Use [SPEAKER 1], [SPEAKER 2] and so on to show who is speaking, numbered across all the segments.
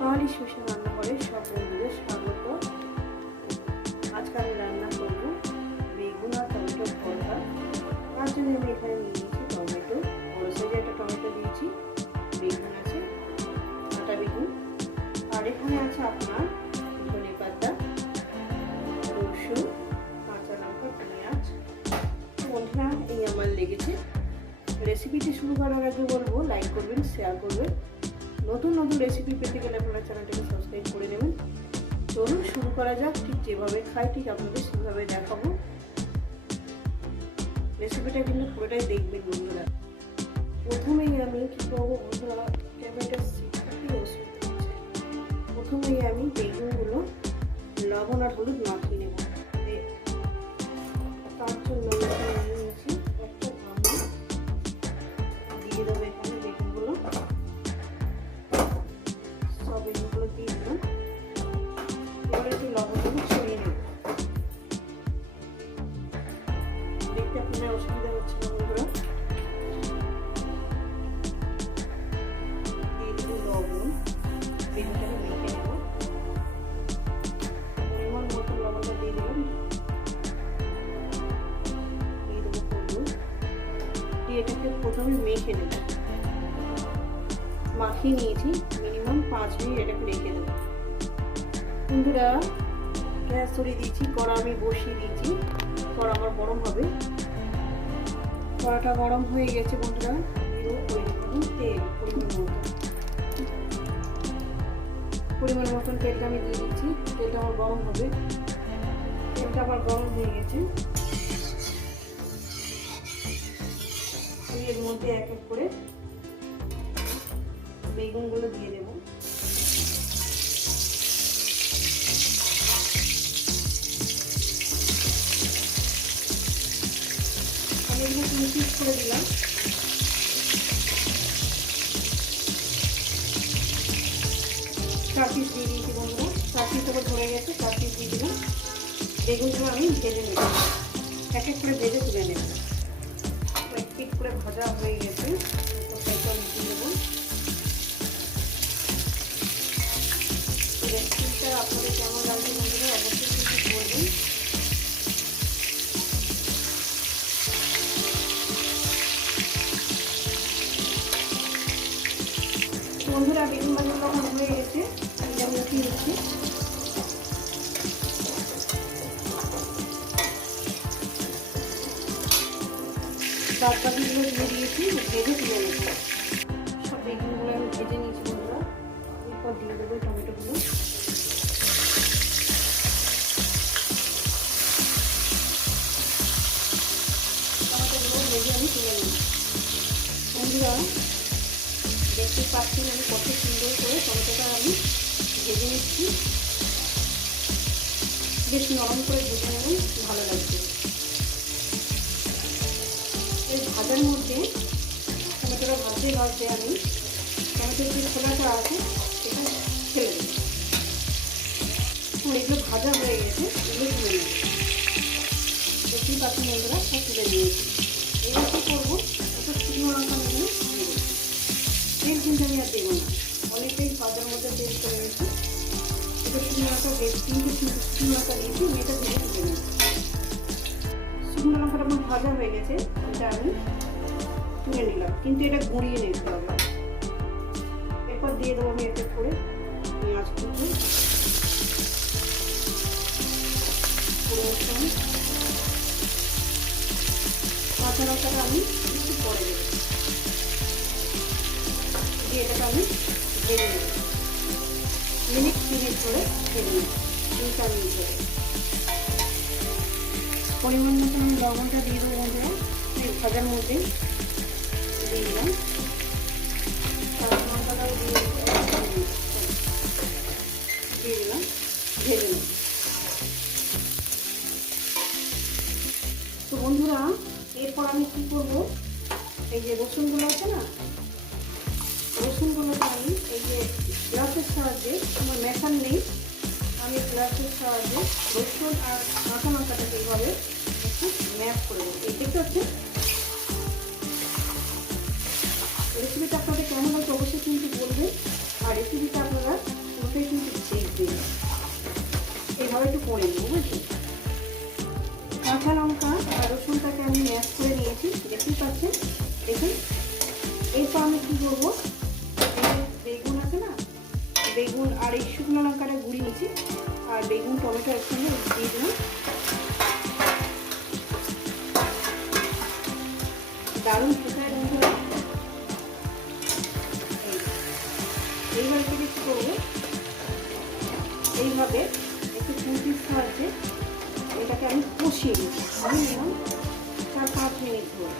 [SPEAKER 1] পাহাড়ি শুষে রান্না করে সব বন্ধুদের স্বাগত। আজকে আমি রান্না করব বেগুন আর টমেটো ভর্তা। তার জন্য আমি এখানে নিয়ে নিয়েছি টমেটো, বড় সাইজে একটা টমেটো দিয়েছি। বেগুন আছে কাঁটা বেগুন। আর এখানে আছে আপনার ধনে পাতা, রসুন, কাঁচা লঙ্কা, পেঁয়াজ। বন্ধুরা, এই আমার লেগেছে। রেসিপিটি শুরু করার আগে বলব লাইক করবেন শেয়ার করবেন। নতুন নতুন রেসিপি পেতে গেলে আপনারা চ্যানেলটাকে সাবস্ক্রাইব করে নেবেন। চলুন শুরু করা যাক, ঠিক যেভাবে খাই, ঠিক আপনাদের সেভাবে দেখাবো। রেসিপিটা কিন্তু পুরোটাই দেখবেন বন্ধুরা। প্রথমেই আমি কী করব বন্ধুরা অসুবিধা প্রথমেই আমি বেগুনগুলো, লবণ আর হলুদ মাখিয়ে নেব। তার জন্য মেখে নেব। মাখিয়ে নিয়েছি মিনিমাম পাঁচ মিনিট এটাকে রেখে দেবো। বন্ধুরা, গ্যাস সরিয়ে দিয়েছি, কড়া আমি বসিয়ে দিয়েছি। কড়া আমার গরম হবে। কড়াটা গরম হয়ে গেছে, বন্ধুরা। তেল, পরিমাণ পরিমাণ মতন তেলটা আমি দিয়ে দিচ্ছি। তেলটা আমার গরম হবে। তেলটা আবার গরম হয়ে গেছে। আমি এর মধ্যে এক এক করে বেগুনগুলো দিয়ে দেবো। আমি পিস করে দিলাম। দিয়ে ধরে গেছে দিয়ে দিলাম। বেগুনগুলো আমি ভেজে নেব। এক এক করে ভেজে তুলে নেব। করে ভাজা হয়ে গেছে। তরকারিটা আমি দিয়ে দেবো। রেসিপিটা আপনাদের কেমন লাগবে বন্ধুরা, অবশ্যই কিন্তু বলবেন। বন্ধুরা, বেগুন যখন হয়ে গেছে। আমি উঠিয়ে দিচ্ছি। বাদ বাকিগুলো দিয়ে দিয়েছি ভেজে তুলে নেব সব বেগুনগুলো আমি ভেজে নিয়েছি বন্ধুরা এরপর দিয়ে দেবো টমেটোগুলো টমেটোগুলো ভেজে আমি তুলে নেব বন্ধুরা দেখতে পাচ্ছেন আমি কত সুন্দর করে টমেটোটা আমি ভেজে নিচ্ছি বেশ নরম করে ভেজে নেবেন ভালো লাগবে এই ভাজার মধ্যে টমেটোটা ভাজতে ভাজতে আমি টমেটোর যে খোলাটা আছে, সেটা ছেড়ে দেবো এগুলো ভাজা হয়ে গেছে, এগুলো তুলে নেব দেখতেই পাচ্ছেন বন্ধুরা, সব তুলে নিয়েছি। এবার কী করব? একটা শুকনো লঙ্কা দেবো তেল কিন্তু আমি আর দেবো না। অনেকটাই ভাজার মধ্যে তেল চলে গেছে। এটা শুকনো লঙ্কা তিনটে শুকনো লঙ্কা দিয়েছি আমি এটা ভেজে নেব শুকনো লঙ্কাটা আমার ভাজা হয়ে গেছে এটা আমি তুলে নিলাম। কিন্তু এটা গুঁড়িয়ে নিতে হবে। এরপর দিয়ে দেবো আমি এতে করে পেঁয়াজ কুচি। কাঁচা লঙ্কাটা আমি একটু পরে দেবো। দিয়ে এটাকে আমি ভেজে নেব। মিনিট করে ভেজে নেব। তিন চার মিনিট করে পরিমাণ মতো আমি লবণটা দিয়ে দেবো বন্ধুরা। ভাজার মধ্যে দিয়ে দিলাম। লঙ্কাটাও দিয়ে দিয়ে দিলাম। ভেজে নেব তো বন্ধুরা, এরপর আমি কী করব? এই যে রসুনগুলো আছে না? রসুনগুলোকে আমি এই যে গ্লাসের সাহায্যে রসুন আর কাঁচা লঙ্কাটাকে এইভাবে একটু ম্যাপ করে দেবো এক্ষেত্রে হচ্ছে রেসিপিটা আপনাদের কেমন হয়েছে অবশ্যই কিন্তু বলবেন। আর রেসিপিটা আপনারা পুরোটাই কিন্তু দেখবেন এইভাবে একটু করে নেব বুঝলেন হ্যাঁ কাঁচা লঙ্কা আর রসুনটাকে আমি ম্যাশ করে নিয়েছি, দেখতেই পাচ্ছেন? দেখুন, এরপর আমি কি করব? বেগুন আছে না, বেগুন আর এই শুকনো লঙ্কাটা গুঁড়িয়েছি আর বেগুন, টমেটো একসঙ্গে দিয়ে দিলাম। দারুণ খেতে বন্ধুরা। এই এইবার থেকে এইভাবে একটু খুন্তির সাহায্যে এটাকে আমি কষিয়ে নিচ্ছি মিনিমাম চার পাঁচ মিনিট ধরে।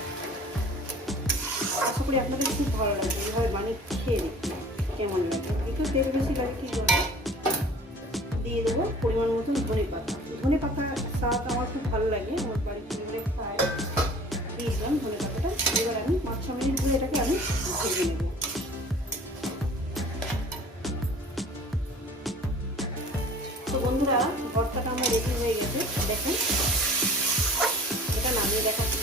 [SPEAKER 1] আশা করি আপনাদের খুব ভালো লাগবে। এইভাবে বানিয়ে খেয়ে দেখতে কেমন লাগে। একটু তেল বেশি লাগে কী করব পরিমাণ মতন ধনে পাতা। ধনে পাতা স্বাদ আমার খুব ভালো লাগে। আমার বাড়িতে এবারে খায় দিয়ে দিলাম ধনে পাতাটা। এবার আমি পাঁচ ছ মিনিট ধরে এটাকে আমি ভেজে নেব। তো বন্ধুরা, ভর্তাটা আমার রেডি হয়ে গেছে। দেখেন, এটা নামিয়ে দেখাচ্ছি।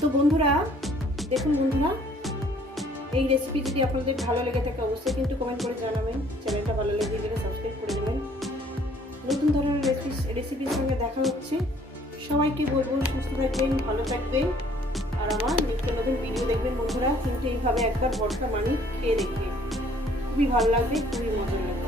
[SPEAKER 1] তো বন্ধুরা, দেখুন বন্ধুরা এই রেসিপি যদি আপনাদের ভালো লেগে থাকে, অবশ্যই কিন্তু কমেন্ট করে জানাবেন। চ্যানেলটা ভালো লেগে গেলে সাবস্ক্রাইব করে নেবেন নতুন ধরনের রেসিপি রেসিপির সঙ্গে দেখা হচ্ছে। সবাইকে বলব, সুস্থ থাকবেন, ভালো থাকবেন। আর আমার নিত্য নতুন ভিডিও দেখবেন বন্ধুরা। কিন্তু এইভাবে একবার বটকা মানি খেয়ে দেখবে খুবই ভালো লাগবে, খুবই মজা লাগবে।